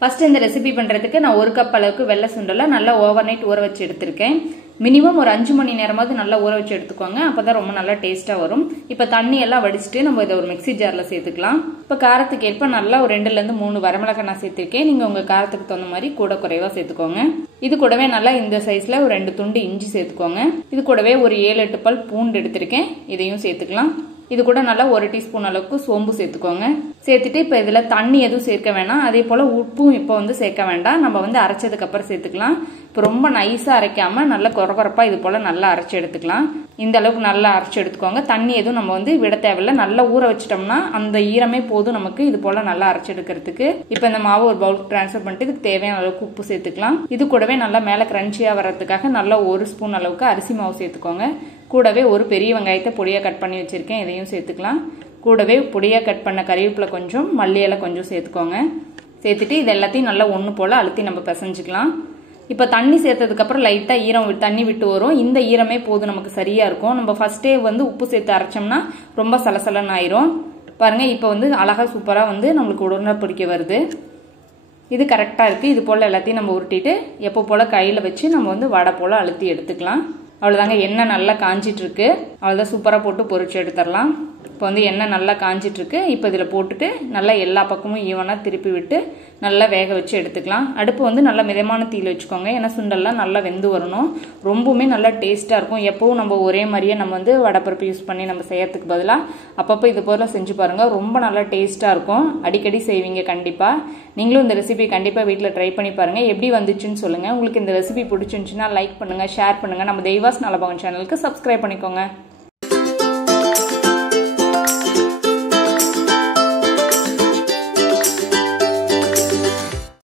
First இந்த recipe பண்றதுக்கு நான் 1 கப் அளவுக்கு வெள்ளை சுண்டலை நல்லா ஓவர் நைட் ஊற வச்சு எடுத்திருக்கேன். மினிமம் ஒரு 5 மணி நேரமாவது நல்லா ஊற வச்சு எடுத்துக்கோங்க. அப்பதான் ரொம்ப நல்லா டேஸ்டா வரும். இப்ப தண்ணி எல்லாம் வடிச்சிட்டு நம்ம இதை ஒரு மிக்ஸி ஜார்ல சேர்த்துக்கலாம். இப்ப காரத்துக்கு ஏற்ப நல்லா ஒரு 2ல இருந்து 3 வரமிளகாய் நான் சேர்த்திருக்கேன். நீங்க உங்க காரத்துக்கு தகுந்த மாதிரி கூட குறைவா சேர்த்துக்கோங்க. இது கூடவே நல்லா இந்த சைஸ்ல ஒரு 2 துண்டு இஞ்சி சேர்த்துக்கோங்க. இது கூடவே ஒரு 7-8 பல் பூண்டு எடுத்திருக்கேன். இதையும் சேர்த்துக்கலாம். இது கூட நல்லா 1 டீஸ்பூன் அளவுக்கு சோம்பு சேர்த்துக்கோங்க. சேர்த்துட்டு இப்ப இதுல தண்ணி எதுவும் சேர்க்க வேணாம். அதே போல உப்பும் இப்ப சேர்க்க வேண்டாம். நம்ம அரைச்சதுக்கு அப்புறம் சேர்த்துக்கலாம். இப்ப ரொம்ப நைஸா அரைக்காம நல்லா கொரகொரப்பா இது போல நல்லா அரைச்சு எடுத்துக்கலாம். இந்த அளவுக்கு நல்லா அரைச்சு எடுத்துக்கோங்க. தண்ணி எதுவும் நம்ம விட தேவையில்லை. நல்லா ஊற வச்சிட்டோம்னா அந்த ஈரமே போதும் நமக்கு இது போல நல்லா அரைச்சு எடுக்கிறதுக்கு. இப்ப இந்த மாவு ஒரு பவுலுக்கு டிரான்ஸ்ஃபர் பண்ணிட்டு இதுக்கு தேவையான அளவுக்கு உப்பு சேர்த்துக்கலாம். இது கூடவே நல்லா மேல கிரன்ச்சியா வர்றதுக்காக நல்லா 1 ஸ்பூன் அளவுக்கு அரிசி மாவு சேர்த்துக்கோங்க. கூடவே ஒரு பெரிய வெங்காயத்தை பொடியா கட் பண்ணி வச்சிருக்கேன். இதையும் சேர்த்துக்கலாம். கூடவே பொடியா கட் பண்ண கறிவேப்பிலை கொஞ்சம், மல்லி இலை கொஞ்சம் சேர்த்துக்கோங்க. சேர்த்துட்டு இது எல்லாத்தையும் நல்லா ஒன்று போல அழுத்தி நம்ம பிசைஞ்சுக்கலாம். இப்போ தண்ணி சேர்த்ததுக்கு அப்புறம் லைட்டா தண்ணி விட்டு வரும். இந்த ஈரமே போதும், நமக்கு சரியா இருக்கும். நம்ம ஃபர்ஸ்டே உப்பு சேர்த்து அரைச்சோம்னா ரொம்ப சலசலன்னு ஆயிரும். பாருங்க இப்போ அழகா சூப்பரா நம்மளுக்கு உடனே பிடிக்க வருது. இது கரெக்டா இருக்கு. இது போல எல்லாத்தையும் நம்ம உருட்டிட்டு எப்போ போல கையில வச்சு நம்ம வடை போல அழுத்தி எடுத்துக்கலாம். அவ்வளவுதாங்க. எண்ணெய் நல்லா காஞ்சிட்டு இருக்கு. அவ்வளவுதான், சூப்பரா போட்டு பொரிச்சு எடுத்துடலாம். இப்போ எண்ணெய் நல்லா காஞ்சிட்டு இருக்கு. இப்போ இதுல போட்டுட்டு நல்லா எல்லா பக்கமும் ஈவனா திருப்பி விட்டு நல்லா வேக வச்சு எடுத்துக்கலாம். அடுப்பு நல்லா மிதமான தீயில வச்சுக்கோங்க. ஏன்னா சுண்டெல்லாம் நல்லா வெந்து வரணும். ரொம்பவுமே நல்லா டேஸ்டா இருக்கும். எப்பவும் நம்ம ஒரே மாதிரியே நம்ம வடைப்பருப்பு யூஸ் பண்ணி நம்ம செய்யறதுக்கு பதிலா அப்பப்போ இது போல செஞ்சு பாருங்க. ரொம்ப நல்லா டேஸ்டா இருக்கும். அடிக்கடி செய்வீங்க கண்டிப்பா. நீங்களும் இந்த ரெசிபி கண்டிப்பா வீட்டில் ட்ரை பண்ணி பாருங்க. எப்படி வந்துச்சுன்னு சொல்லுங்க. உங்களுக்கு இந்த ரெசிபி பிடிச்சிருந்துச்சுன்னா லைக் பண்ணுங்க, ஷேர் பண்ணுங்க. நம்ம தெய்வாஸ் நலபவன் சேனலுக்கு சப்ஸ்கிரைப் பண்ணிக்கோங்க.